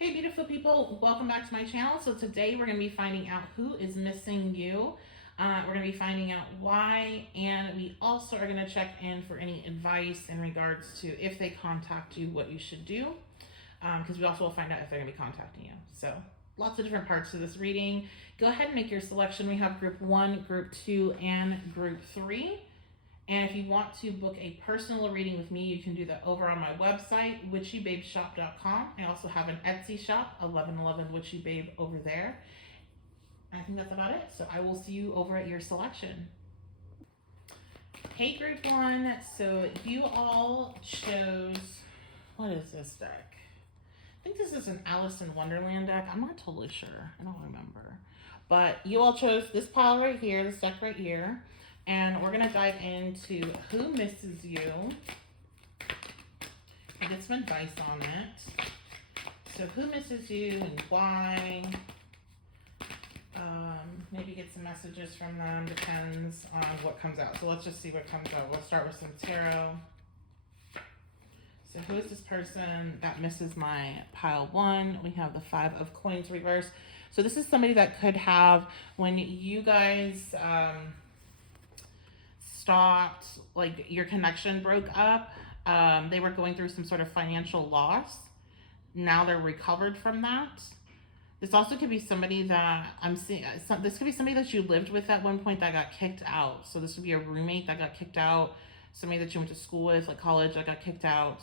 Hey beautiful people, welcome back to my channel. So today we're going to be finding out who is missing you. We're going to be finding out why, and we also are going to check in for any advice in regards to if they contact you, what you should do, because we also will find out if they're going to be contacting you. So lots of different parts to this reading. Go ahead and make your selection. We have group 1, group 2, and group 3. And if you want to book a personal reading with me, you can do that over on my website, witchybabeshop.com. I also have an Etsy shop, 1111 Witchy Babe, over there. I think that's about it. So I will see you over at your selection. Hey, group 1. So you all chose, what is this deck? I think this is an Alice in Wonderland deck. I'm not totally sure. I don't remember. But you all chose this pile right here, this deck right here. And we're going to dive into who misses you and get some advice on it. So who misses you and why. Maybe get some messages from them. Depends on what comes out. So let's just see what comes out. We'll start with some tarot. So who is this person that misses my pile 1? We have the 5 of Coins reversed. So this is somebody that could have, when you guys stopped, like your connection broke up, they were going through some sort of financial loss. Now they're recovered from that. This also could be somebody that I'm seeing, this could be somebody that you lived with at one point that got kicked out. So this would be a roommate that got kicked out, somebody that you went to school with, like college, that got kicked out.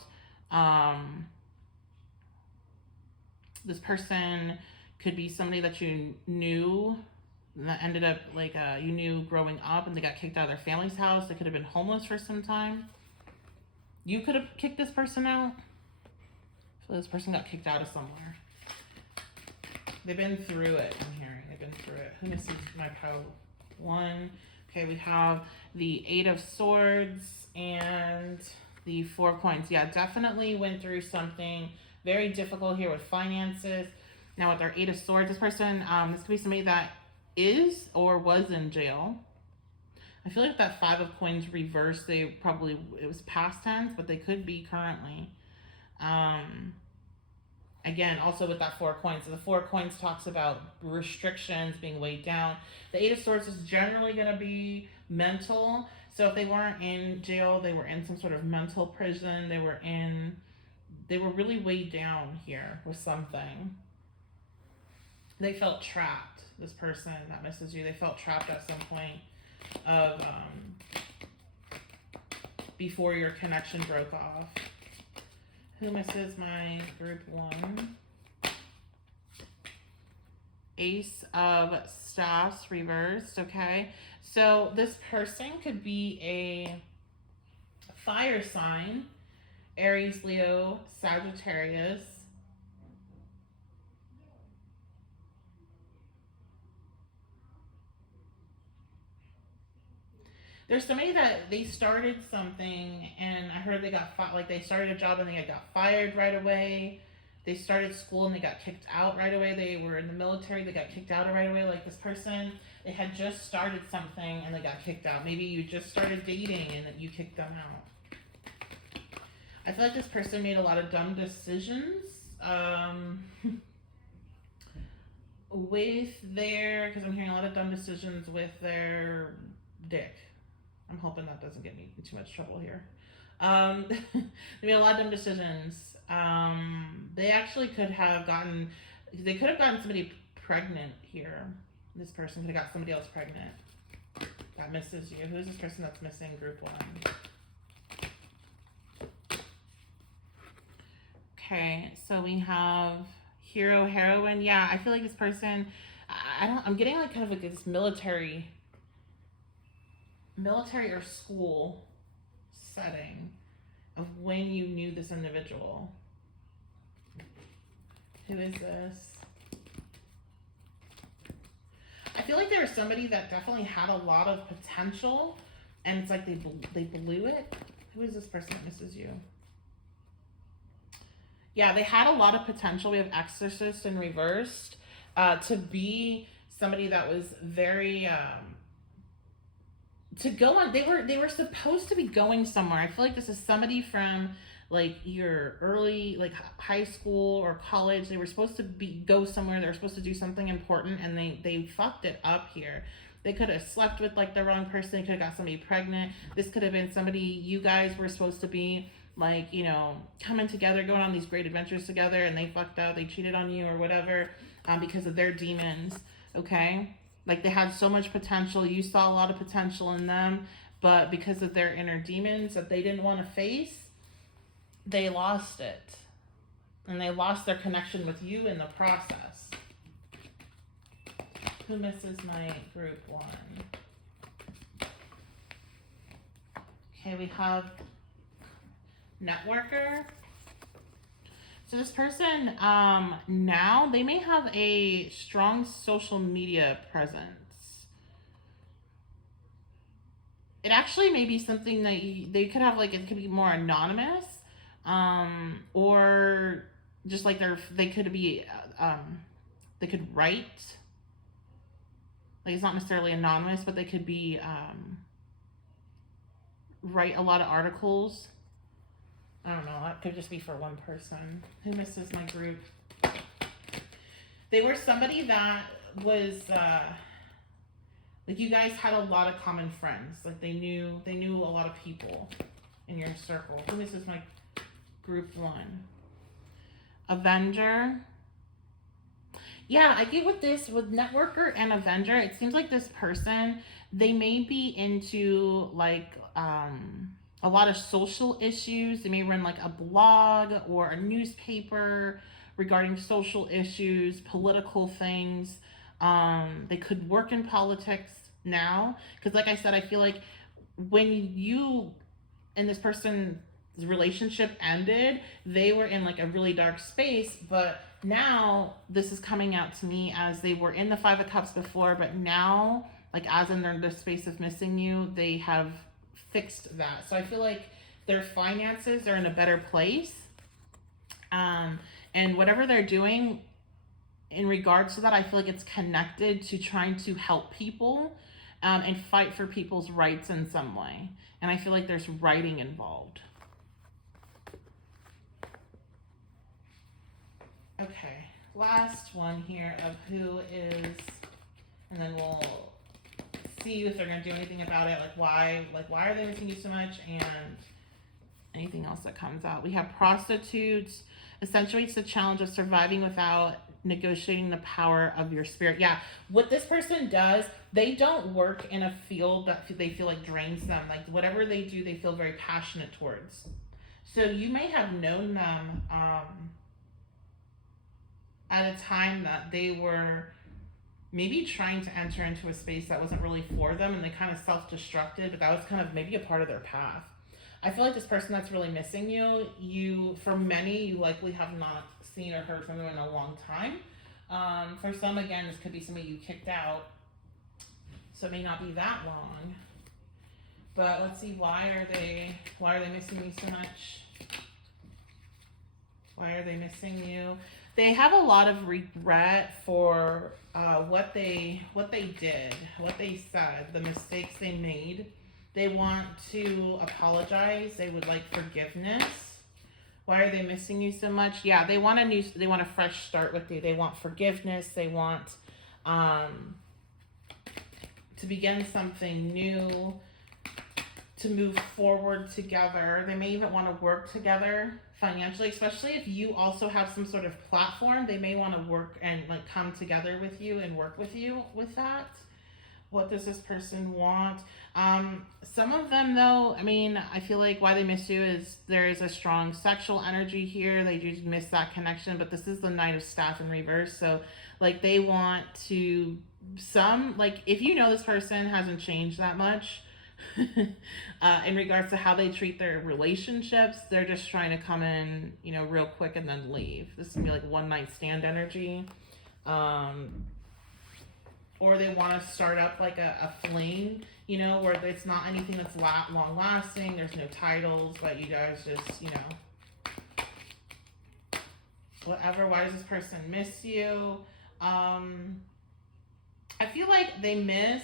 This person could be somebody that you knew that ended up like you knew growing up, and they got kicked out of their family's house. They could have been homeless for some time. You could have kicked this person out. So this person got kicked out of somewhere. They've been through it. I'm hearing they've been through it. Who misses my pile 1? Okay, we have the 8 of Swords and the 4 of Coins. Yeah, definitely went through something very difficult here with finances. Now with our 8 of Swords, this person, this could be somebody that is or was in jail. I feel like that 5 of Coins reversed, it was past tense, but they could be currently. Again, also with that 4 of Coins. So the 4 of Coins talks about restrictions, being weighed down. The 8 of Swords is generally going to be mental. So if they weren't in jail, they were in some sort of mental prison. They were really weighed down here with something. They felt trapped. This person that misses you, they felt trapped at some point of before your connection broke off. Who misses my group 1? Ace of Staffs reversed. Okay, so this person could be a fire sign, Aries, Leo, Sagittarius. There's somebody that they started something, and I heard they got they started a job and they got fired right away. They started school and they got kicked out right away. They were in the military, they got kicked out right away. Like this person, they had just started something and they got kicked out. Maybe you just started dating and you kicked them out. I feel like this person made a lot of dumb decisions with because I'm hearing a lot of dumb decisions with their dick. I'm hoping that doesn't get me in too much trouble here. They made a lot of dumb decisions. They actually could have gotten somebody pregnant here. This person could have got somebody else pregnant that misses you. Who is this person that's missing group 1? Okay, so we have hero, heroine. Yeah, I feel like this person, I'm getting like kind of like this military or school setting of when you knew this individual. Who is this? I feel like there was somebody that definitely had a lot of potential, and it's like they blew it. Who is this person that misses you? Yeah, they had a lot of potential. We have Exorcist in reversed, to be somebody that was very to go on. They were supposed to be going somewhere. I feel like this is somebody from like your early, like high school or college. They were supposed to go somewhere. They were supposed to do something important, and they fucked it up here. They could have slept with like the wrong person. They could have got somebody pregnant. This could have been somebody you guys were supposed to be like, coming together, going on these great adventures together, and they fucked up. They cheated on you or whatever, because of their demons. Okay, like they had so much potential. You saw a lot of potential in them, but because of their inner demons that they didn't want to face, they lost it, and they lost their connection with you in the process. Who misses my group one? Okay, we have networker. So this person, now they may have a strong social media presence. It actually may be something that they could have, like, it could be more anonymous, or just like they could be, they could write. Like, it's not necessarily anonymous, but they could be, write a lot of articles. I don't know, that could just be for one person. Who misses my group? They were somebody that was, like, you guys had a lot of common friends. Like, they knew a lot of people in your circle. Who misses my group one? Avenger. Yeah, I get with this, with networker and avenger, it seems like this person, they may be into, like, a lot of social issues. They may run like a blog or a newspaper regarding social issues, political things. They could work in politics now, because like I said, I feel like when you and this person's relationship ended, they were in like a really dark space, but now this is coming out to me as they were in the Five of Cups before, but now, like, as in the space of missing you, they have fixed that. So I feel like their finances are in a better place, and whatever they're doing in regards to that, I feel like it's connected to trying to help people, and fight for people's rights in some way. And I feel like there's writing involved. Okay, last one here of who is, and then we'll see if they're going to do anything about it. Like, why are they missing you so much, and anything else that comes out. We have prostitutes. Accentuates the challenge of surviving without negotiating the power of your spirit. Yeah, what this person does, they don't work in a field that they feel like drains them. Like, whatever they do, they feel very passionate towards. So you may have known them at a time that they were maybe trying to enter into a space that wasn't really for them, and they kind of self-destructed, but that was kind of maybe a part of their path. I feel like this person that's really missing you, for many, you likely have not seen or heard from them in a long time. For some, again, this could be somebody you kicked out, so it may not be that long. But let's see, why are they missing you so much? Why are they missing you? They have a lot of regret for what they did, what they said, the mistakes they made. They want to apologize. They would like forgiveness. Why are they missing you so much? Yeah, they want a fresh start with you. They want forgiveness. They want to begin something new, to move forward together. They may even want to work together financially, especially if you also have some sort of platform. They may want to work and like come together with you and work with you with that. What does this person want? Some of them, though, I mean, I feel like why they miss you is there is a strong sexual energy here. They do miss that connection, but this is the Knight of Staff in reverse. So, like, they want to, like, if you know this person hasn't changed that much in regards to how they treat their relationships, they're just trying to come in, real quick and then leave. This is going to be like one night stand energy. Or they want to start up like a fling, where it's not anything that's long lasting. There's no titles, but you guys just, whatever. Why does this person miss you? I feel like they miss,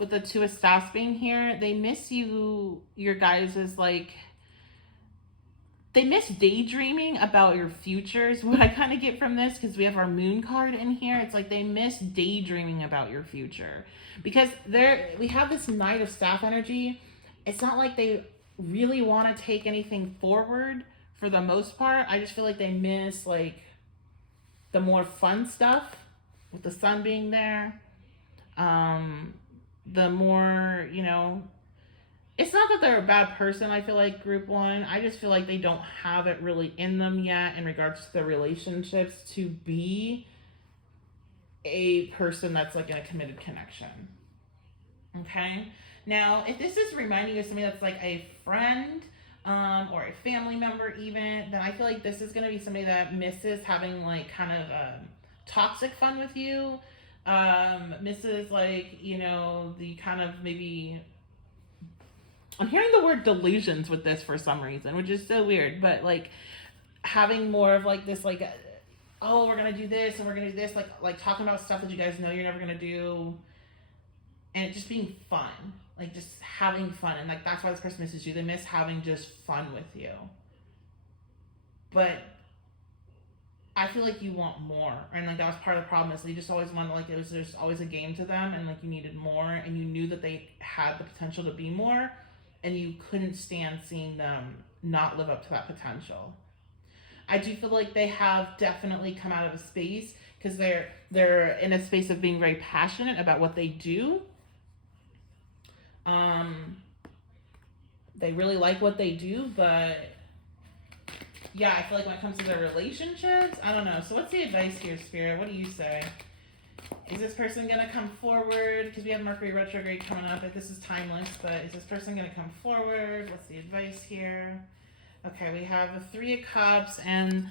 with the Two of Staffs being here, they miss you, your guys' like they miss daydreaming about your futures. What I kind of get from this, because we have our moon card in here, it's like they miss daydreaming about your future, because we have this Knight of Staff energy. It's not like they really want to take anything forward for the most part. I just feel like they miss like the more fun stuff with the sun being there. The more, it's not that they're a bad person. I feel like group one, I just feel like they don't have it really in them yet in regards to their relationships to be a person that's like in a committed connection. Okay, now if this is reminding you of somebody that's like a friend, or a family member even, then I feel like this is going to be somebody that misses having like kind of toxic fun with you, misses like, the kind of maybe, I'm hearing the word delusions with this for some reason, which is so weird, but like having more of like this, like, oh, we're gonna do this and we're gonna do this, like talking about stuff that you guys know you're never gonna do, and it just being fun, like just having fun, and like that's why this person misses you. They miss having just fun with you, but I feel like you want more, and like that was part of the problem, is they just always wanted, like, it was just always a game to them, and like you needed more, and you knew that they had the potential to be more, and you couldn't stand seeing them not live up to that potential. I do feel like they have definitely come out of a space, because they're in a space of being very passionate about what they do. They really like what they do, but yeah, I feel like when it comes to their relationships, I don't know. So what's the advice here, Spirit? What do you say? Is this person going to come forward? Because we have Mercury retrograde coming up. This is timeless, but is this person going to come forward? What's the advice here? Okay, we have the Three of Cups and,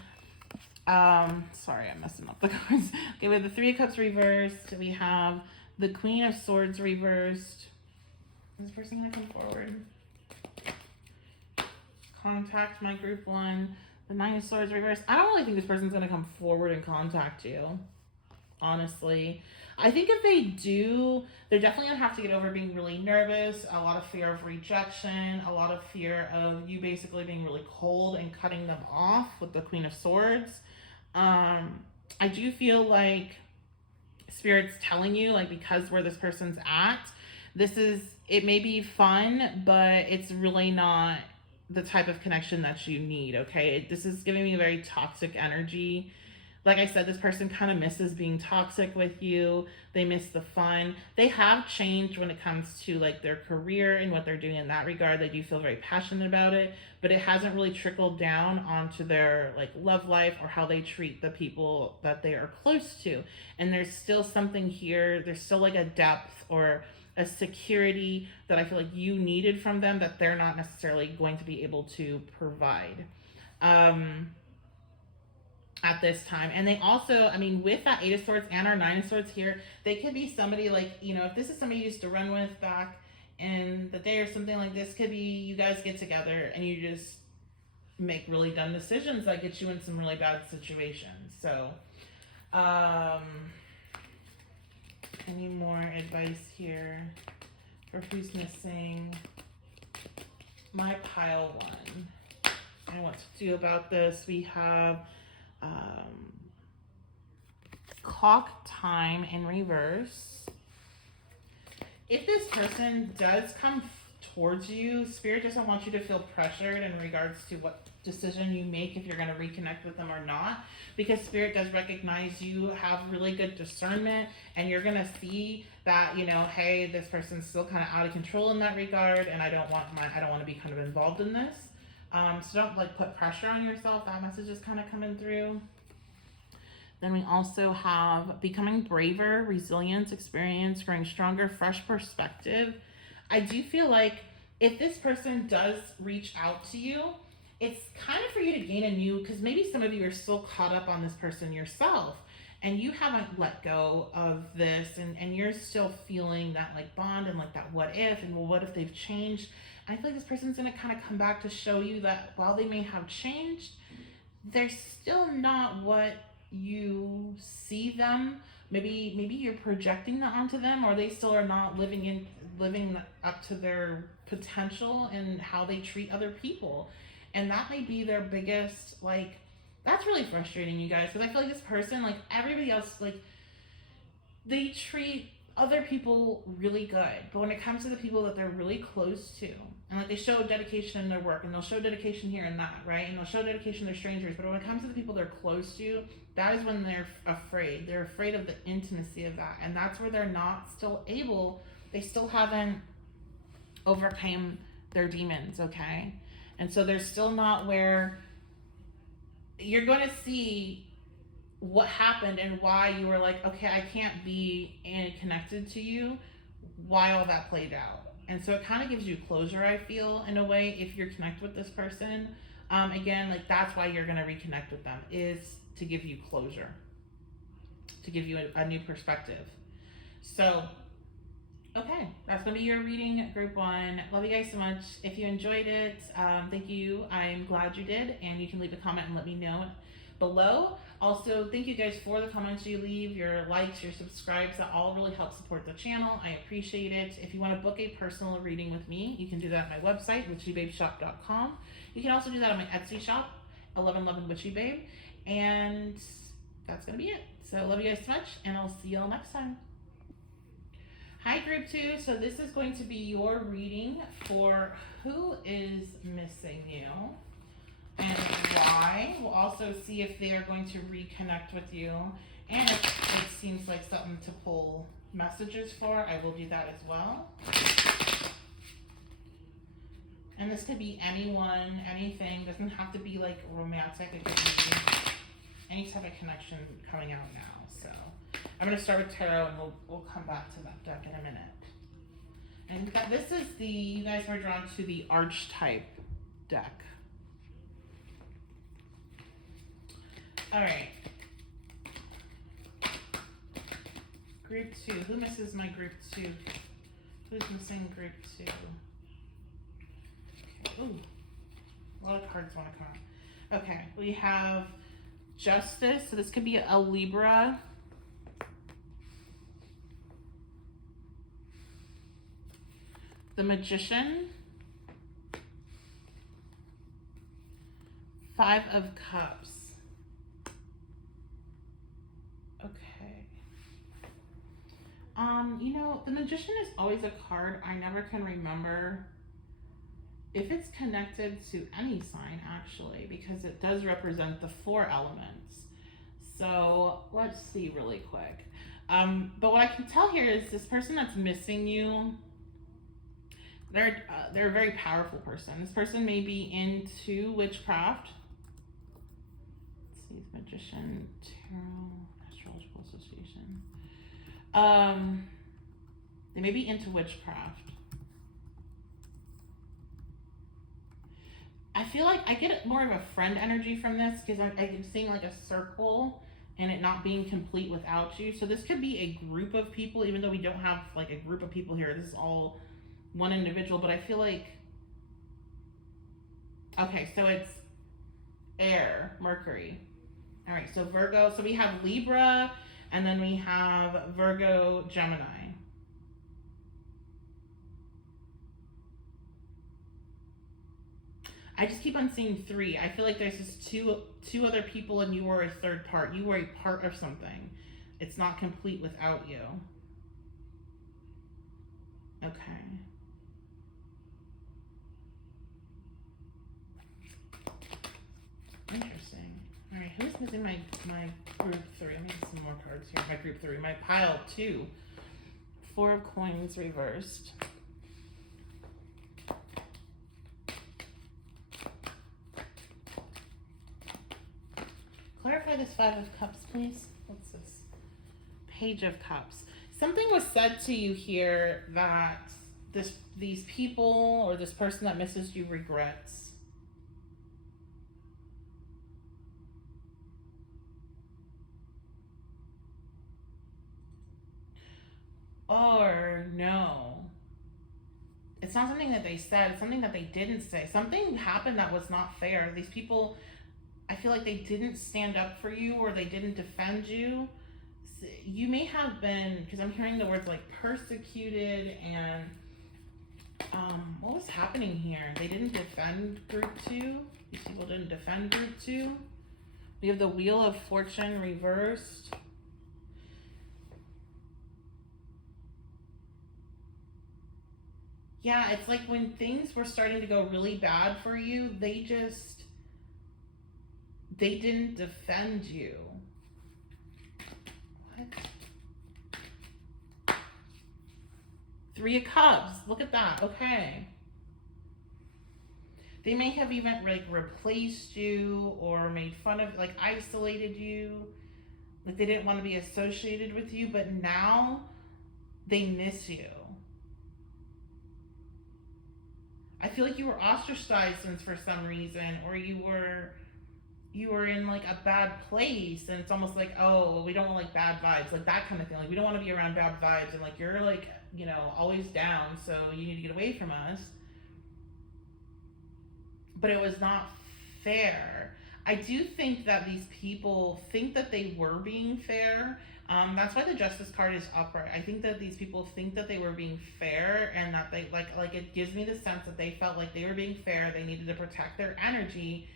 sorry, I'm messing up the cards. Okay, we have the Three of Cups reversed. We have the Queen of Swords reversed. Is this person going to come forward? Contact my group one. The Nine of Swords reversed. I don't really think this person's going to come forward and contact you, honestly. I think if they do, they're definitely going to have to get over being really nervous, a lot of fear of rejection, a lot of fear of you basically being really cold and cutting them off with the Queen of Swords. I do feel like Spirit's telling you, like, because where this person's at, it may be fun, but it's really not the type of connection that you need, okay? This is giving me a very toxic energy. Like I said, this person kind of misses being toxic with you. They miss the fun. They have changed when it comes to like their career and what they're doing in that regard. They do feel very passionate about it, but it hasn't really trickled down onto their like love life or how they treat the people that they are close to. And there's still something here. There's still like a depth or a security that I feel like you needed from them that they're not necessarily going to be able to provide at this time. And they also, I mean, with that Eight of Swords and our Nine of Swords here, they could be somebody like, if this is somebody you used to run with back in the day or something like this, could be you guys get together and you just make really dumb decisions that get you in some really bad situations. So, any more advice here for who's missing? My pile one. And what to do about this? We have clock time in reverse. If this person does come towards you, Spirit doesn't want you to feel pressured in regards to what decision you make if you're going to reconnect with them or not, because Spirit does recognize you have really good discernment, and you're going to see that, hey, this person's still kind of out of control in that regard, and I don't want to be kind of involved in this. So don't like put pressure on yourself. That message is kind of coming through. Then we also have becoming braver, resilience, experience, growing stronger, fresh perspective. I do feel like if this person does reach out to you, it's kind of for you to gain a new, because maybe some of you are still caught up on this person yourself and you haven't let go of this, and you're still feeling that like bond and like that what if, and well, what if they've changed? I feel like this person's going to kind of come back to show you that while they may have changed, they're still not what you see them. Maybe you're projecting that onto them, or they still are not living up to their potential and how they treat other people. And that may be their biggest, like, that's really frustrating, you guys, because I feel like this person, like everybody else, like, they treat other people really good, but when it comes to the people that they're really close to, and like they show dedication in their work, and they'll show dedication here and that, right? And they'll show dedication to strangers, but when it comes to the people they're close to, that is when they're afraid. They're afraid of the intimacy of that, and that's where they're not still able. They still haven't overcame their demons, okay? And so they're still not where you're going to see what happened and why you were like, okay, I can't be connected to you, why all that played out. And so it kind of gives you closure, I feel, in a way, if you're connected with this person. Again, like that's why you're going to reconnect with them, is to give you closure, to give you a new perspective. So, okay, that's going to be your reading, group 1. Love you guys so much. If you enjoyed it, thank you. I'm glad you did. And you can leave a comment and let me know below. Also, thank you guys for the comments you leave, your likes, your subscribes. That all really helps support the channel. I appreciate it. If you want to book a personal reading with me, you can do that at my website, witchybabeshop.com. You can also do that on my Etsy shop, 1111 Witchy Babe. And that's going to be it. So I love you guys so much, and I'll see y'all next time. Hi, group 2. So this is going to be your reading for who is missing you and why. We'll also see if they are going to reconnect with you, and if it seems like something to pull messages for, I will do that as well. And this could be anyone, anything. Doesn't have to be like romantic. It could be any type of connection coming out now. So I'm going to start with tarot, and we'll come back to that deck in a minute. And this is you guys were drawn to the archetype deck. All right. Group 2. Who misses my group 2? Who's missing group 2? Okay. Ooh. A lot of cards want to come out. Okay. We have Justice. So this could be a Libra. The Magician. 5 of Cups. Okay. You know, the Magician is always a card I never can remember if it's connected to any sign, actually, because it does represent the 4 elements. So let's see really quick. But what I can tell here is this person that's missing you, they're a very powerful person. This person may be into witchcraft. Let's see, Magician, Tarot, Astrological Association. They may be into witchcraft. I feel like I get more of a friend energy from this, because I'm seeing like a circle and it not being complete without you. So this could be a group of people, even though we don't have like a group of people here. This is all one individual, but I feel like, okay, so it's air, Mercury. All right, so Virgo, so we have Libra, and then we have Virgo, Gemini. I just keep on seeing 3. I feel like there's just two other people, and you are a third part. You are a part of something. It's not complete without you. Okay. Interesting. All right, who's missing my group 3? Let me get some more cards here. My group 3, my pile 2. 4 of Coins reversed. Clarify this 5 of Cups, please. What's this? Page of Cups. Something was said to you here that these people or this person that misses you regrets. Or no. It's not something that they said. It's something that they didn't say. Something happened that was not fair. These people, I feel like they didn't stand up for you, or they didn't defend you. You may have been, because I'm hearing the words like persecuted, and What was happening here? They didn't defend group two. These people didn't defend group two. We have the Wheel of Fortune reversed. Yeah, it's like when things were starting to go really bad for you, they didn't defend you. What? Three of Cups. Look at that. Okay. They may have even like replaced you or made fun of, like isolated you. Like they didn't want to be associated with you, but now they miss you. I feel like you were ostracized since for some reason, or you were in like a bad place, and it's almost like, oh, we don't want like bad vibes, like that kind of thing. Like we don't want to be around bad vibes, and like you're like, always down, so you need to get away from us. But it was not fair. I do think that these people think that they were being fair. That's why the justice card is upright. I think that these people think that they were being fair, and that they like it gives me the sense that they felt like they were being fair. They needed to protect their energy,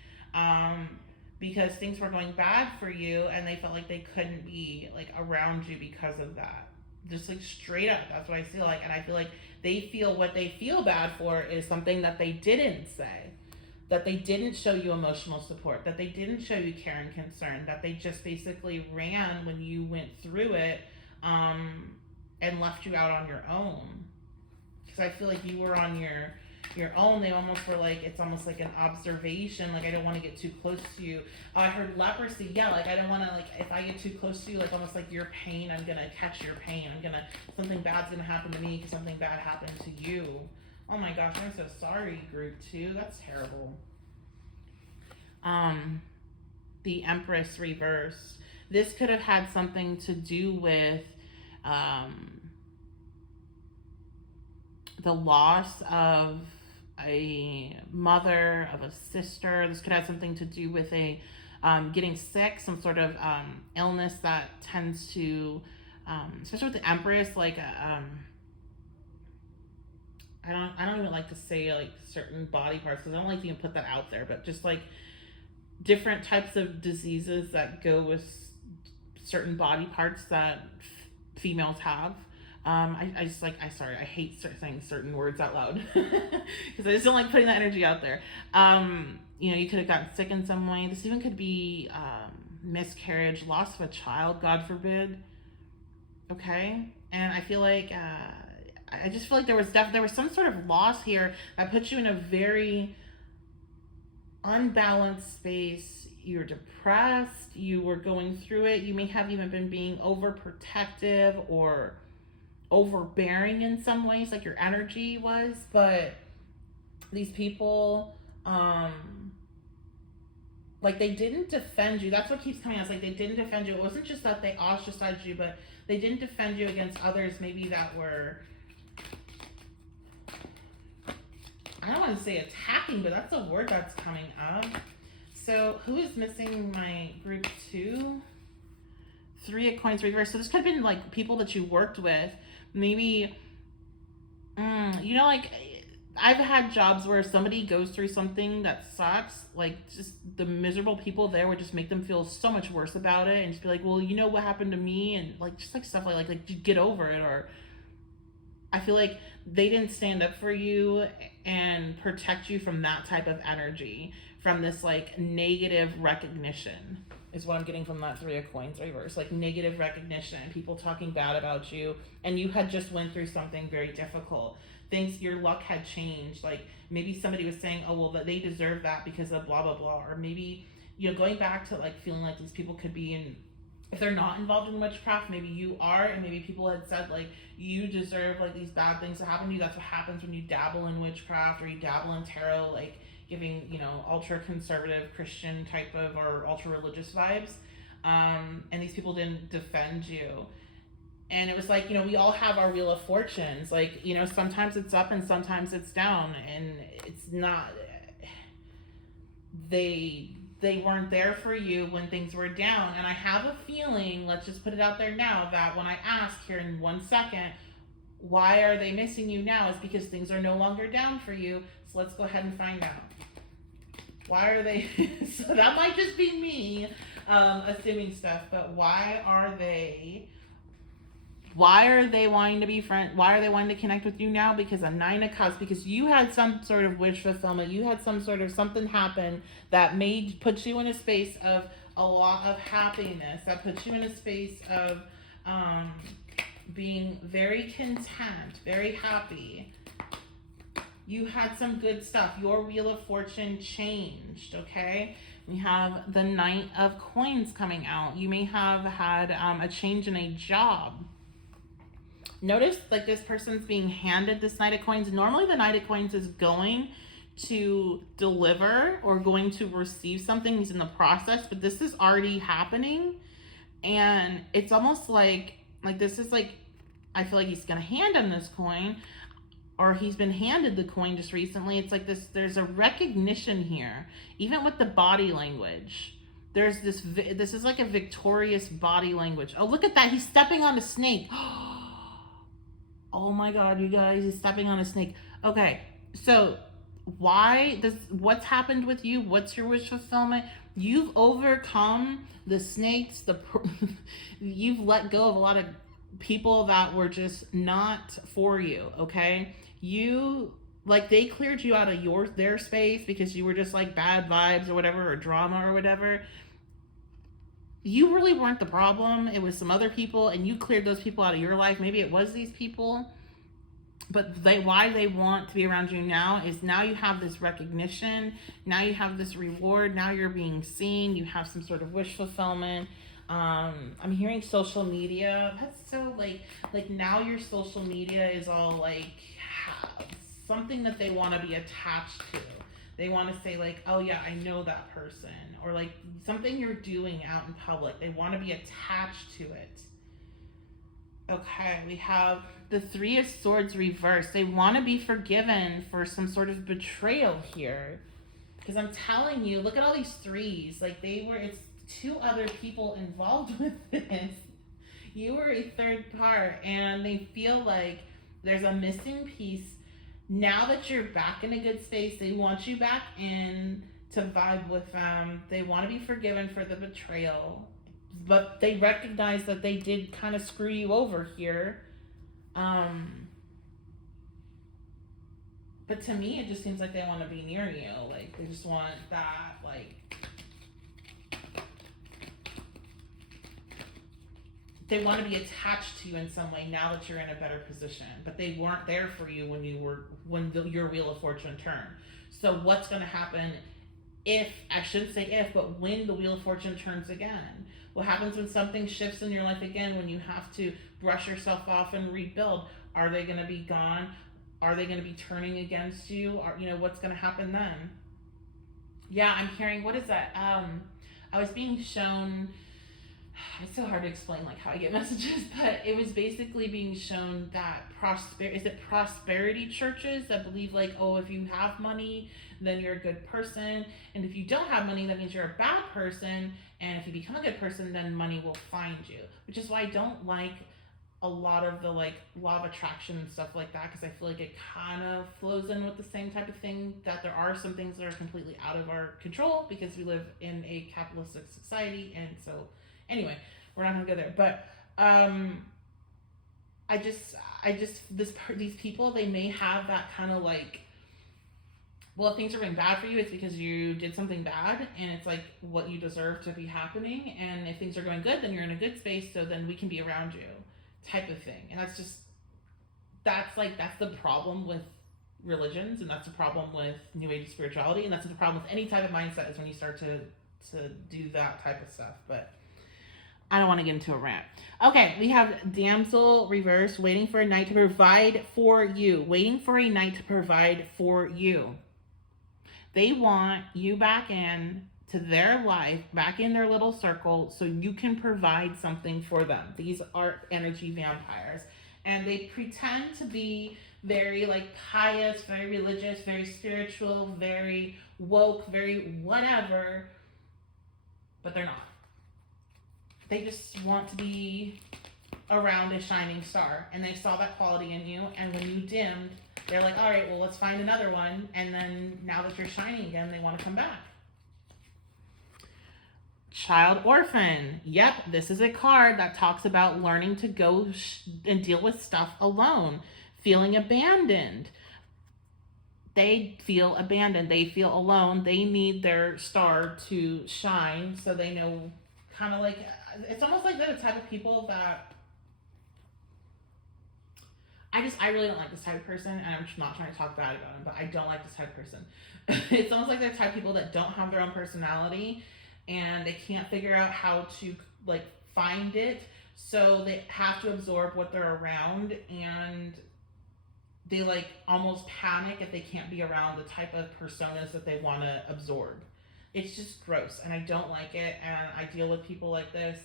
because things were going bad for you, and they felt like they couldn't be like around you because of that. Just like straight up, that's what I feel like, and I feel like they feel what they feel bad for is something that they didn't say, that they didn't show you emotional support, that they didn't show you care and concern, that they just basically ran when you went through it, and left you out on your own. Because I feel like you were on your own. They almost were like, it's almost like an observation, like I don't want to get too close to you. I heard leprosy. Yeah, like I don't want to, like if I get too close to you, like almost like your pain, I'm gonna catch your pain. Something bad's gonna happen to me because something bad happened to you. Oh my gosh, I'm so sorry, group two. That's terrible. The Empress reverse. This could have had something to do with the loss of a mother, of a sister. This could have something to do with a getting sick, some sort of illness that tends to, especially with the Empress, like I don't even like to say like certain body parts because I don't like to even put that out there, but just like different types of diseases that go with certain body parts that females have. I just like, I hate saying certain words out loud because I just don't like putting that energy out there. You could have gotten sick in some way. This even could be miscarriage, loss of a child, God forbid. Okay, and I feel like I just feel like there was some sort of loss here that puts you in a very unbalanced space. You were depressed. You were going through it. You may have even been being overprotective or overbearing in some ways, like your energy was. But these people, like they didn't defend you. That's what keeps coming out. It's like they didn't defend you. It wasn't just that they ostracized you, but they didn't defend you against others maybe that were, I don't want to say attacking, but that's a word that's coming up. So who is missing my group two? Three of Coins reverse. So this could have been like people that you worked with. Maybe, like I've had jobs where somebody goes through something that sucks. Like just the miserable people there would just make them feel so much worse about it and just be like, well, you know what happened to me? And like, just like stuff like get over it. Or I feel like they didn't stand up for you and protect you from that type of energy, from this like negative recognition is what I'm getting from that Three of Coins reverse. Like negative recognition, people talking bad about you, and you had just went through something very difficult. Things, your luck had changed. Like maybe somebody was saying, oh well, that they deserve that because of blah blah blah, or maybe going back to like feeling like these people could be in, if they're not involved in witchcraft, maybe you are, and maybe people had said like you deserve like these bad things to happen to you. That's what happens when you dabble in witchcraft or you dabble in tarot, like giving ultra conservative Christian type of or ultra religious vibes, and these people didn't defend you. And it was like, we all have our wheel of fortunes. Like, sometimes it's up and sometimes it's down, and it's not, they weren't there for you when things were down. And I have a feeling, let's just put it out there now, that when I ask here in 1 second, Why are they missing you now? Is because things are no longer down for you. So let's go ahead and find out. Why are they? So that might just be me assuming stuff, but why are they wanting to be friends? Why are they wanting to connect with you now? Because a 9 of Cups, because you had some sort of wish fulfillment. You had some sort of something happen that put you in a space of a lot of happiness. That puts you in a space of being very content, very happy. You had some good stuff. Your Wheel of Fortune changed, okay? We have the Knight of Coins coming out. You may have had a change in a job. Notice like this person's being handed this Knight of Coins. Normally the Knight of Coins is going to deliver or going to receive something. He's in the process, but this is already happening. And it's almost like this is like, I feel like he's going to hand him this coin, or he's been handed the coin just recently. It's like this, there's a recognition here, even with the body language. There's this is like a victorious body language. Oh, look at that. He's stepping on a snake. Oh my God, you guys, he's stepping on a snake. Okay, so what's happened with you? What's your wish fulfillment? You've overcome the snakes, you've let go of a lot of people that were just not for you, okay? They cleared you out of their space because you were just like bad vibes or whatever, or drama or whatever. You really weren't the problem. It was some other people, and you cleared those people out of your life. Maybe it was these people, but why they want to be around you now is now you have this recognition. Now you have this reward. Now you're being seen. You have some sort of wish fulfillment. I'm hearing social media. That's so like now your social media is all like something that they want to be attached to. They want to say like, oh yeah, I know that person, or like something you're doing out in public. They want to be attached to it. Okay, we have the 3 of Swords reversed. They want to be forgiven for some sort of betrayal here. Because I'm telling you, look at all these 3s. Like it's 2 other people involved with this. You were a third part, and they feel like there's a missing piece. Now that you're back in a good space, they want you back in to vibe with them. They want to be forgiven for the betrayal, but they recognize that they did kind of screw you over here. But to me, it just seems like they want to be near you. Like they just want that, they want to be attached to you in some way now that you're in a better position, but they weren't there for you when your Wheel of Fortune turned. So what's going to happen I shouldn't say if, but when the Wheel of Fortune turns again? What happens when something shifts in your life again, when you have to brush yourself off and rebuild? Are they going to be gone? Are they going to be turning against you? What's going to happen then? Yeah, I'm hearing, what is that? I was being shown, it's so hard to explain like how I get messages, but it was basically being shown that prosperity churches that believe like, oh, if you have money, then you're a good person, and if you don't have money, that means you're a bad person, and if you become a good person, then money will find you. Which is why I don't like a lot of the like law of attraction and stuff like that, because I feel like it kind of flows in with the same type of thing, that there are some things that are completely out of our control because we live in a capitalistic society. And so anyway, we're not gonna go there, but these people, they may have that kind of like, well, if things are going bad for you, it's because you did something bad, and it's like what you deserve to be happening. And if things are going good, then you're in a good space, so then we can be around you, type of thing. And that's the problem with religions, and that's the problem with New Age spirituality, and that's the problem with any type of mindset, is when you start to do that type of stuff. But I don't want to get into a rant. Okay, we have Damsel reverse, waiting for a knight to provide for you. Waiting for a knight to provide for you. They want you back in to their life, back in their little circle, so you can provide something for them. These are energy vampires. And they pretend to be very like pious, very religious, very spiritual, very woke, very whatever, but they're not. They just want to be around a shining star, and they saw that quality in you, and when you dimmed, they're like, all right, well, let's find another one, and then now that you're shining again, they want to come back. Child orphan. Yep, this is a card that talks about learning to go and deal with stuff alone, feeling abandoned. They feel abandoned. They feel alone. They need their star to shine so they know, kind of like, it's almost like they're the type of people that, I really don't like this type of person, and I'm not trying to talk bad about him, but I don't like this type of person. It's almost like they're the type of people that don't have their own personality, and they can't figure out how to, like, find it, so they have to absorb what they're around, and they, like, almost panic if they can't be around the type of personas that they want to absorb. It's just gross, and I don't like it, and I deal with people like this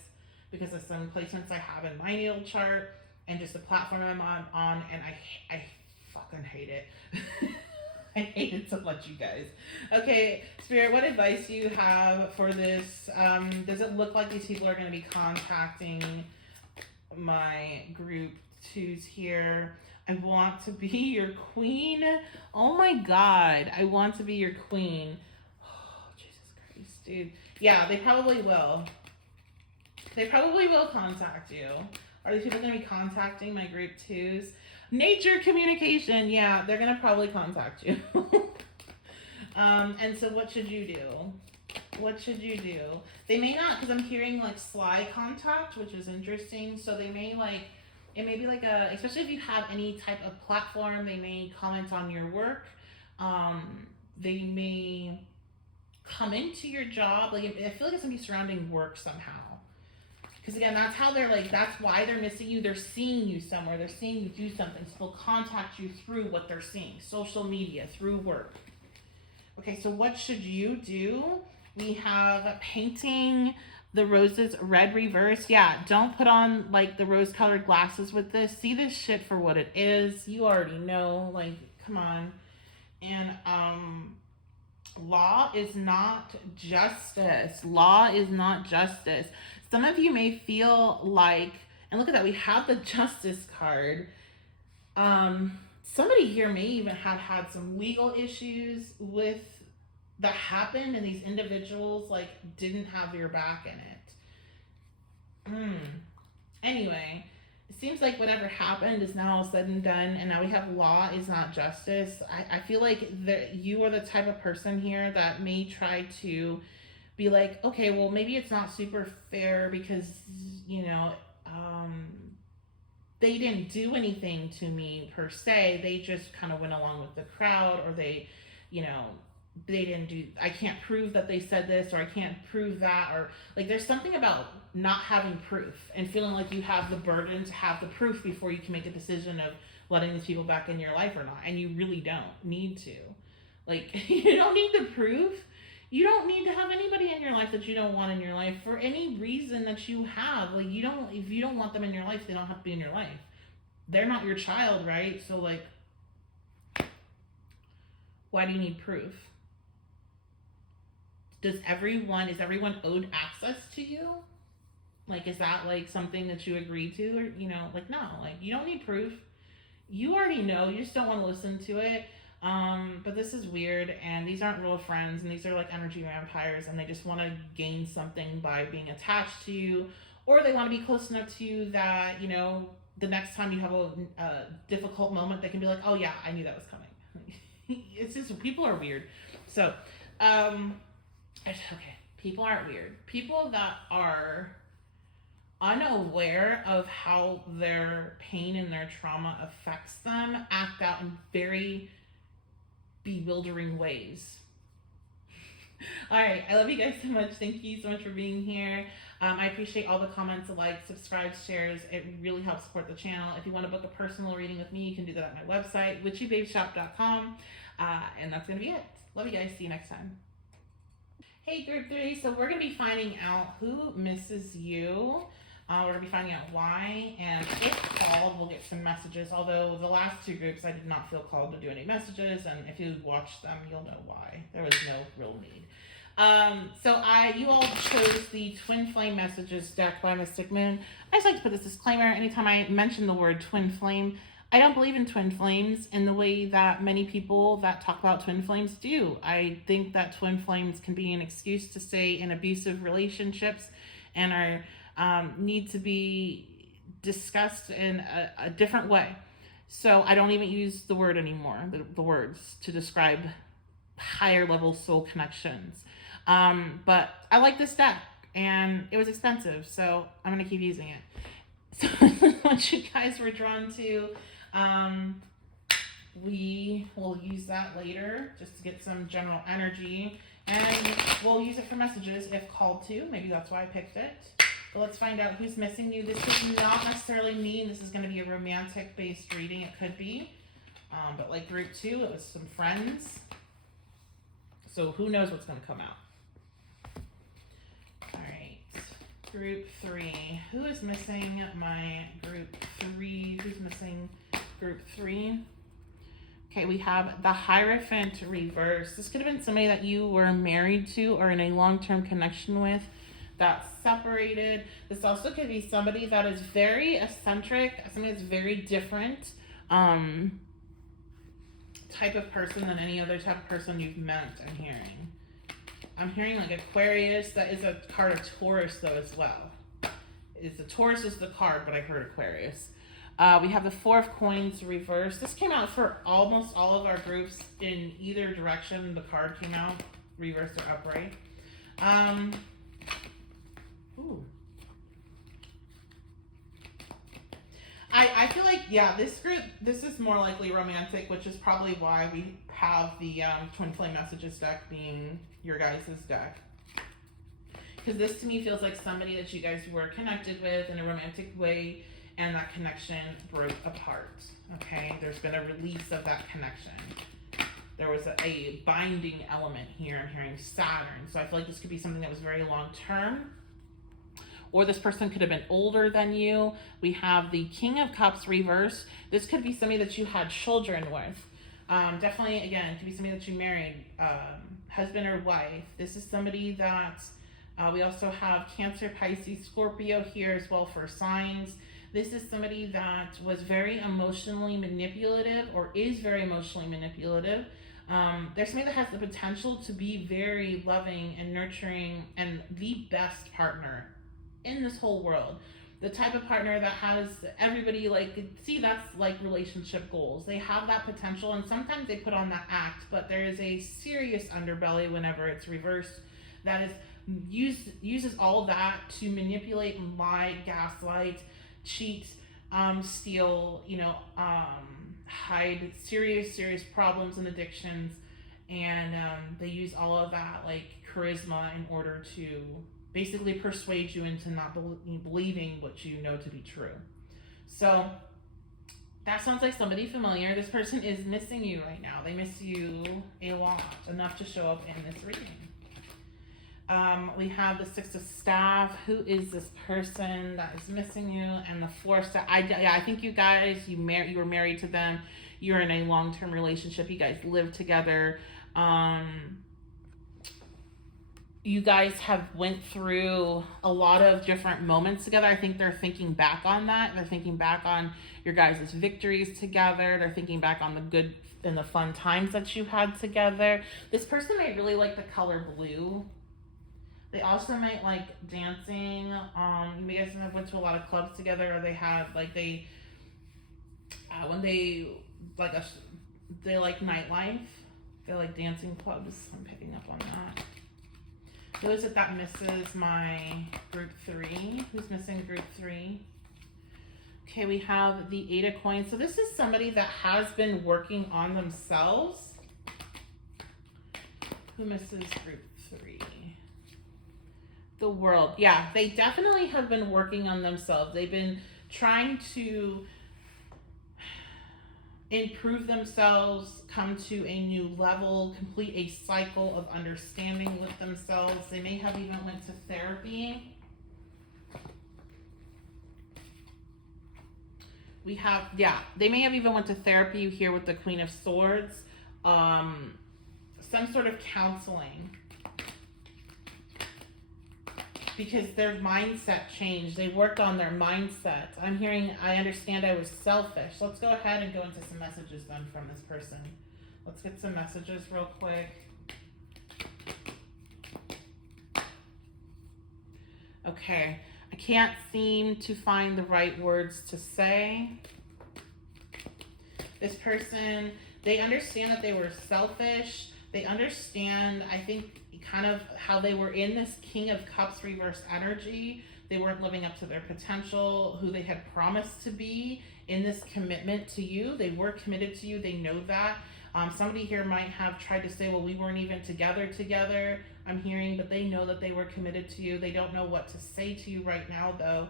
because of some placements I have in my natal chart and just the platform I'm on, and I fucking hate it. I hate it so much, you guys. Okay, Spirit, what advice do you have for this? Does it look like these people are going to be contacting my group twos here? I want to be your queen. Oh my God, I want to be your queen. Oh, Jesus Christ, dude. Yeah, they probably will. They probably will contact you. Are these people going to be contacting my group twos? Nature communication. Yeah, they're going to probably contact you. And so what should you do? What should you do? They may not, because I'm hearing like sly contact, which is interesting. So they may like, it may be like a, especially if you have any type of platform, they may comment on your work. They may come into your job. Like, I feel like it's going to be surrounding work somehow. Because again, that's how they're like, that's why they're missing you. They're seeing you somewhere. They're seeing you do something. So they'll contact you through what they're seeing. Social media, through work. Okay, so what should you do? We have painting the roses red reverse. Yeah, don't put on like the rose colored glasses with this. See this shit for what it is. You already know, like, come on. And law is not justice. Law is not justice. Some of you may feel like, and look at that, we have the justice card. Somebody here may even have had some legal issues with that happened, and these individuals like didn't have your back in it. Anyway, it seems like whatever happened is now all said and done, and now we have law is not justice. I feel like you are the type of person here that may try to be like, okay, well, maybe it's not super fair because, you know, they didn't do anything to me per se. They just kind of went along with the crowd, or they, you know, they didn't do, I can't prove that they said this, or I can't prove that, or like there's something about not having proof and feeling like you have the burden to have the proof before you can make a decision of letting these people back in your life or not. And you really don't need to. Like, you don't need the proof. You don't need to have anybody in your life that you don't want in your life for any reason that you have. Like, you don't, if you don't want them in your life, they don't have to be in your life. They're not your child, right? So like, why do you need proof? Is everyone owed access to you? Like, is that like something that you agree to? Or, you know, like, no, like you don't need proof. You already know, you just don't want to listen to it. But this is weird, and these aren't real friends, and these are like energy vampires, and they just want to gain something by being attached to you, or they want to be close enough to you that, you know, the next time you have a difficult moment, they can be like, oh yeah, I knew that was coming. It's just, people are weird. So, okay, people aren't weird. People that are unaware of how their pain and their trauma affects them act out in very bewildering ways. All right, I love you guys so much. Thank you so much for being here. I appreciate all the comments, the likes, subscribes, shares. It really helps support the channel. If you want to book a personal reading with me, you can do that at my website, witchybabeshop.com. And that's going to be it. Love you guys. See you next time. Hey, group 3. So we're going to be finding out who misses you. We're going to be finding out why, and if called, we'll get some messages. Although the last 2 groups, I did not feel called to do any messages, and if you watch them, you'll know why. There was no real need. You all chose the Twin Flame Messages deck by Mystic Moon. I just like to put this disclaimer anytime I mention the word twin flame. I don't believe in twin flames in the way that many people that talk about twin flames do. I think that twin flames can be an excuse to stay in abusive relationships and are need to be discussed in a different way. So I don't even use the word anymore, the words to describe higher level soul connections. But I like this deck, and it was expensive, so I'm gonna keep using it. So what you guys were drawn to, we will use that later just to get some general energy, and we'll use it for messages if called to. Maybe that's why I picked it. But let's find out who's missing you. This does not necessarily mean this is going to be a romantic based reading. It could be, but like group 2, it was some friends. So who knows what's going to come out. All right, group 3. Who is missing my group 3? Who's missing group 3? Okay, we have the Hierophant reverse. This could have been somebody that you were married to or in a long-term connection with that's separated. This also could be somebody that is very eccentric, somebody that's very different type of person than any other type of person you've met. I'm hearing like Aquarius. That is a card of Taurus though as well. Taurus is the card, but I heard Aquarius. We have the 4 of Coins reverse. This came out for almost all of our groups in either direction. The card came out, reverse or upright. Ooh. I feel like, yeah, this is more likely romantic, which is probably why we have the Twin Flame Messages deck being your guys' deck. Because this to me feels like somebody that you guys were connected with in a romantic way, and that connection broke apart. Okay, there's been a release of that connection. There was a binding element here. I'm hearing Saturn. So I feel like this could be something that was very long term. Or this person could have been older than you. We have the King of Cups reverse. This could be somebody that you had children with. Definitely, again, it could be somebody that you married, husband or wife. This is somebody that we also have Cancer, Pisces, Scorpio here as well for signs. This is somebody that was very emotionally manipulative or is very emotionally manipulative. There's somebody that has the potential to be very loving and nurturing and the best partner in this whole world. The type of partner that has everybody that's like relationship goals. They have that potential, and sometimes they put on that act, but there is a serious underbelly whenever it's reversed that is uses all that to manipulate, lie, gaslight, cheat, steal, hide serious problems and addictions, and they use all of that like charisma in order to basically persuade you into not believing what you know to be true. So that sounds like somebody familiar. This person is missing you right now. They miss you a lot, enough to show up in this reading. We have the 6 of Staff. Who is this person that is missing you? And the 4 of Staff. I think you guys, you were married to them. You're in a long-term relationship. You guys live together. You guys have went through a lot of different moments together. I think they're thinking back on that. They're thinking back on your guys' victories together. They're thinking back on the good and the fun times that you had together. This person might really like the color blue. They also might like dancing. You guys went to a lot of clubs together, or they had when they like nightlife. They like dancing clubs. I'm picking up on that. Who is it that misses my group 3? Who's missing group 3? Okay, we have the 8 of Coins. So this is somebody that has been working on themselves. Who misses group 3? The World. Yeah, they definitely have been working on themselves. They've been trying to improve themselves, come to a new level, complete a cycle of understanding with themselves. They may have even went to therapy. They may have even went to therapy here with the Queen of Swords. Some sort of counseling. because their mindset changed. They worked on their mindset. I'm hearing, I understand I was selfish. Let's go ahead and go into some messages then from this person. Let's get some messages real quick. Okay, I can't seem to find the right words to say. This person, they understand that they were selfish. They understand, I think, kind of how they were in this King of Cups reverse energy. They weren't living up to their potential, who they had promised to be in this commitment to you. They were committed to you. They know that. Somebody here might have tried to say, well, we weren't even together, I'm hearing, but they know that they were committed to you. They don't know what to say to you right now, though.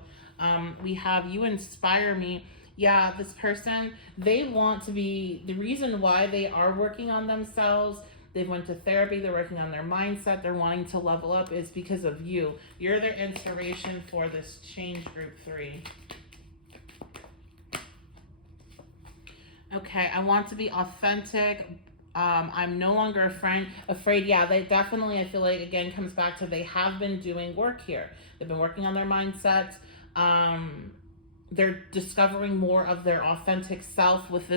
We have, you inspire me. Yeah, this person, they want to be, the reason why they are working on themselves, they went to therapy, they're working on their mindset, they're wanting to level up, is because of you. You're their inspiration for this change, group 3. Okay, I want to be authentic. I'm no longer afraid. Yeah, they definitely, I feel like, again, comes back to they have been doing work here. They've been working on their mindset. They're discovering more of their authentic self with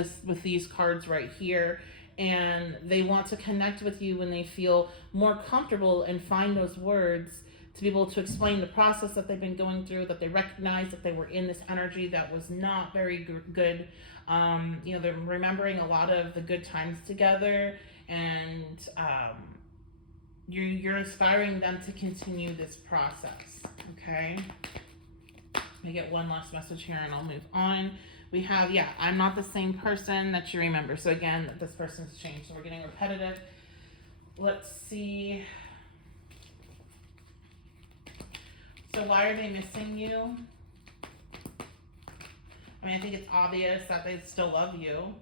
these cards right here. And they want to connect with you when they feel more comfortable and find those words to be able to explain the process that they've been going through, that they recognize that they were in this energy that was not very good. They're remembering a lot of the good times together, and you're inspiring them to continue this process, okay? Let me get one last message here and I'll move on. We have, yeah, I'm not the same person that you remember. So again, this person's changed. So we're getting repetitive. Let's see. So why are they missing you? I mean, I think it's obvious that they still love you.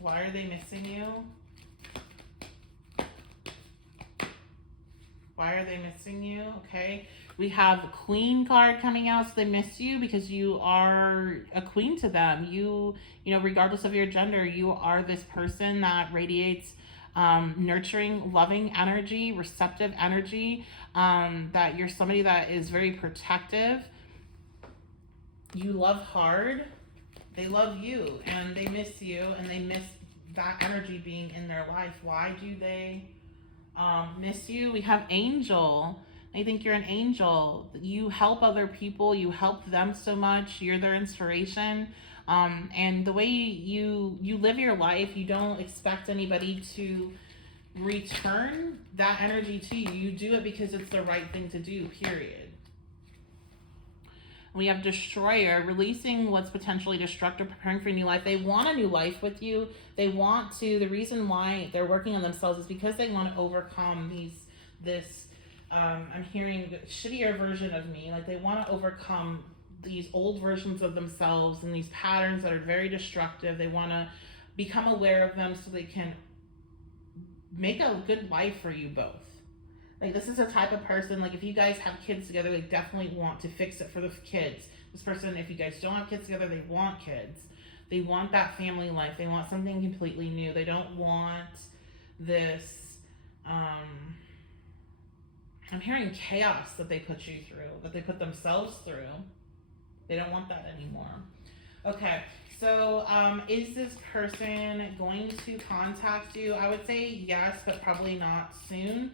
Why are they missing you? Why are they missing you? Okay. We have the Queen card coming out, so they miss you because you are a queen to them. You know, regardless of your gender, you are this person that radiates nurturing, loving energy, receptive energy, that you're somebody that is very protective. You love hard. They love you, and they miss you, and they miss that energy being in their life. Why do they miss you? We have Angel. They think you're an angel. You help other people. You help them so much. You're their inspiration. And the way you live your life, you don't expect anybody to return that energy to you. You do it because it's the right thing to do, period. We have Destroyer, releasing what's potentially destructive, preparing for a new life. They want a new life with you. They want to, the reason why they're working on themselves is because they want to overcome I'm hearing shittier version of me. Like, they want to overcome these old versions of themselves and these patterns that are very destructive. They want to become aware of them so they can make a good life for you both. Like, this is a type of person, like, if you guys have kids together, they definitely want to fix it for the kids. This person, if you guys don't have kids together, they want kids. They want that family life. They want something completely new. They don't want this, I'm hearing chaos that they put you through, that they put themselves through. They don't want that anymore. Okay, so is this person going to contact you? I would say yes, but probably not soon.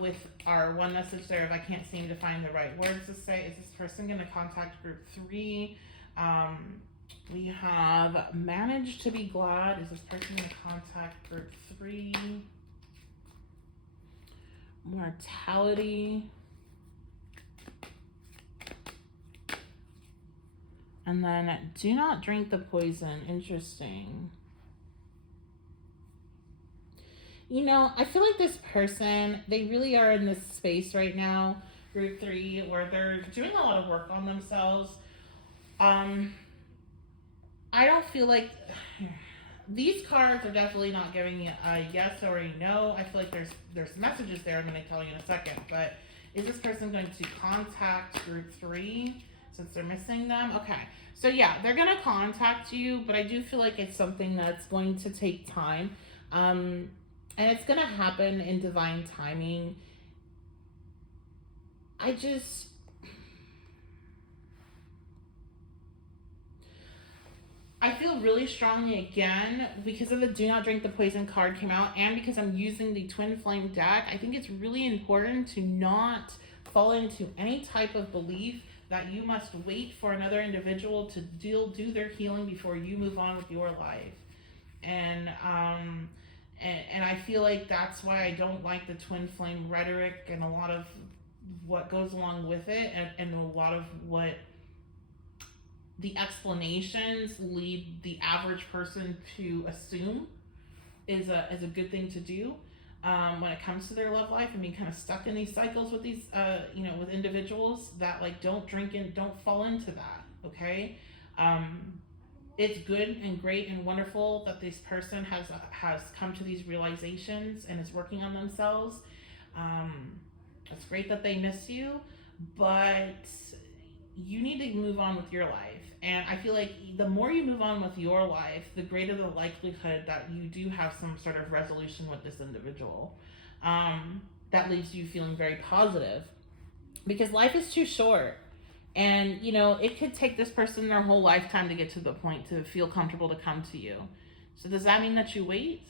With our one message there, if I can't seem to find the right words to say, is this person going to contact group 3? We have Manage to Be Glad. Is this person going to contact group 3? Mortality. And then do not drink the poison. Interesting. You know, I feel like this person, they really are in this space right now, group 3, where they're doing a lot of work on themselves. I don't feel like these cards are definitely not giving me a yes or a no. I feel like there's messages there I'm going to tell you in a second. But is this person going to contact group 3 since they're missing them? Okay. So yeah, they're going to contact you, but I do feel like it's something that's going to take time. And it's going to happen in divine timing. I just, feel really strongly again because of the do not drink the poison card came out, and because I'm using the twin flame deck. I think it's really important to not fall into any type of belief that you must wait for another individual to do their healing before you move on with your life. And I feel like that's why I don't like the twin flame rhetoric and a lot of what goes along with it, and a lot of what the explanations lead the average person to assume is a good thing to do when it comes to their love life, and being kind of stuck in these cycles with these with individuals that like don't drink and don't fall into that. Okay. It's good and great and wonderful that this person has come to these realizations and is working on themselves. It's great that they miss you, but you need to move on with your life. And I feel like the more you move on with your life, the greater the likelihood that you do have some sort of resolution with this individual. That leaves you feeling very positive, because life is too short. And, it could take this person their whole lifetime to get to the point to feel comfortable to come to you. So does that mean that you wait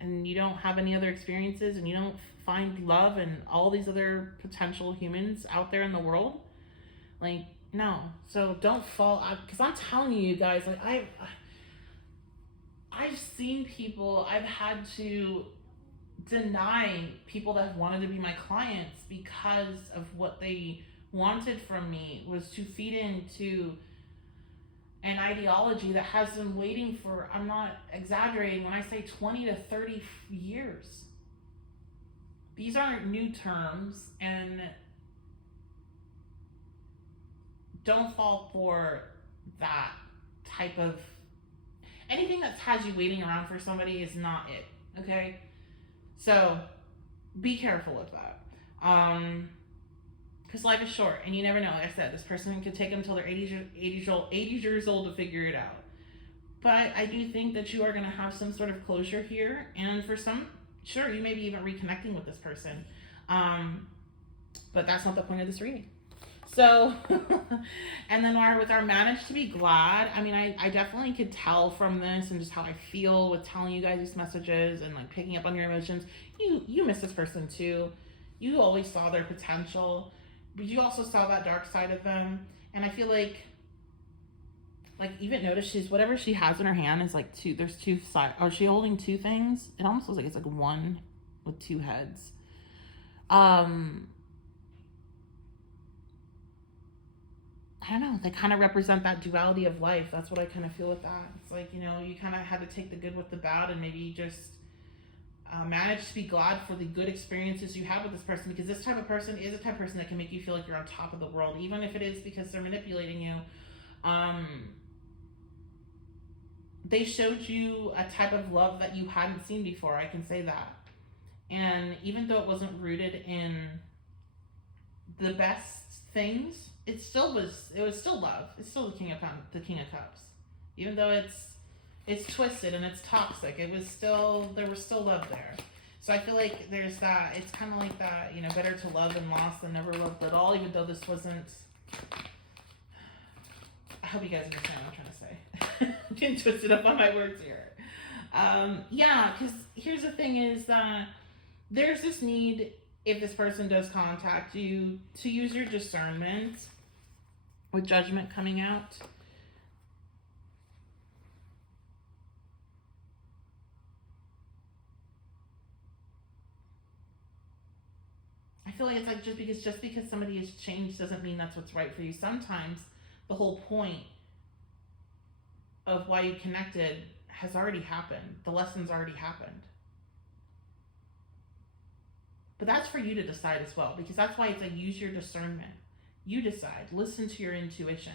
and you don't have any other experiences and you don't find love and all these other potential humans out there in the world? Like, no. So don't fall out, because I'm telling you guys, like I've seen people, I've had to deny people that wanted to be my clients because of what they wanted from me was to feed into an ideology that has been waiting for, I'm not exaggerating when I say 20 to 30 years. These aren't new terms, and don't fall for that type of anything that has you waiting around for somebody is not it. Okay, so be careful with that. Because life is short, and you never know. Like I said, this person could take them until they're 80 years old to figure it out. But I do think that you are going to have some sort of closure here, and for some, sure, you may be even reconnecting with this person. But that's not the point of this reading. So, and then with our manage to be glad, I mean, I definitely could tell from this and just how I feel with telling you guys these messages and like picking up on your emotions. You miss this person too. You always saw their potential, but you also saw that dark side of them. And I feel like even notice whatever she has in her hand is like there's two sides. Oh, is she holding two things? It almost looks like it's like one with two heads. I don't know, they kind of represent that duality of life. That's what I kind of feel with that. It's like, you kind of had to take the good with the bad, and maybe just manage to be glad for the good experiences you have with this person, because this type of person is a type of person that can make you feel like you're on top of the world, even if it is because they're manipulating you. They showed you a type of love that you hadn't seen before, I can say that. And even though it wasn't rooted in the best things, it was still love. It's still the King of Cups. Even though it's twisted and it's toxic, there was still love there. So I feel like there's that. It's kind of like that, better to love and lost than never loved at all, even though this wasn't. I hope you guys understand what I'm trying to say. I'm getting twisted up on my words here. Yeah, because here's the thing is that there's this need, if this person does contact you, to use your discernment with judgment coming out. I feel like it's like just because somebody has changed doesn't mean that's what's right for you. Sometimes the whole point of why you connected has already happened. The lesson's already happened. But that's for you to decide as well, because that's why it's like use your discernment. You decide. Listen to your intuition.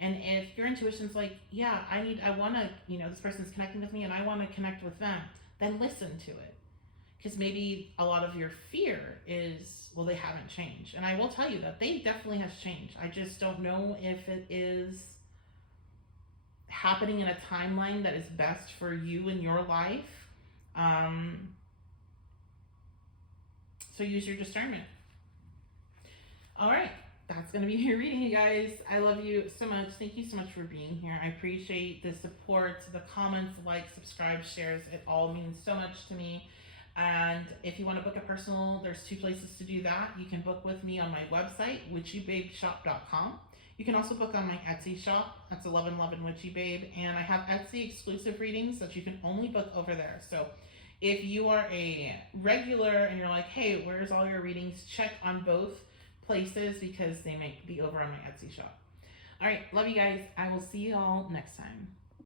And if your intuition's like, yeah, I want to, this person's connecting with me and I want to connect with them, then listen to it. Because maybe a lot of your fear is, well, they haven't changed. And I will tell you that they definitely have changed. I just don't know if it is happening in a timeline that is best for you in your life. So use your discernment. All right. that's going to be your reading, you guys. I love you so much. Thank you so much for being here. I appreciate the support, the comments, likes, subscribe, shares. It all means so much to me. And if you want to book a personal, there's 2 places to do that. You can book with me on my website, witchybabeshop.com. You can also book on my Etsy shop. That's 1111 Witchy Babe. And I have Etsy exclusive readings that you can only book over there. So if you are a regular and you're like, hey, where's all your readings? Check on both places because they might be over on my Etsy shop. All right, love you guys. I will see you all next time.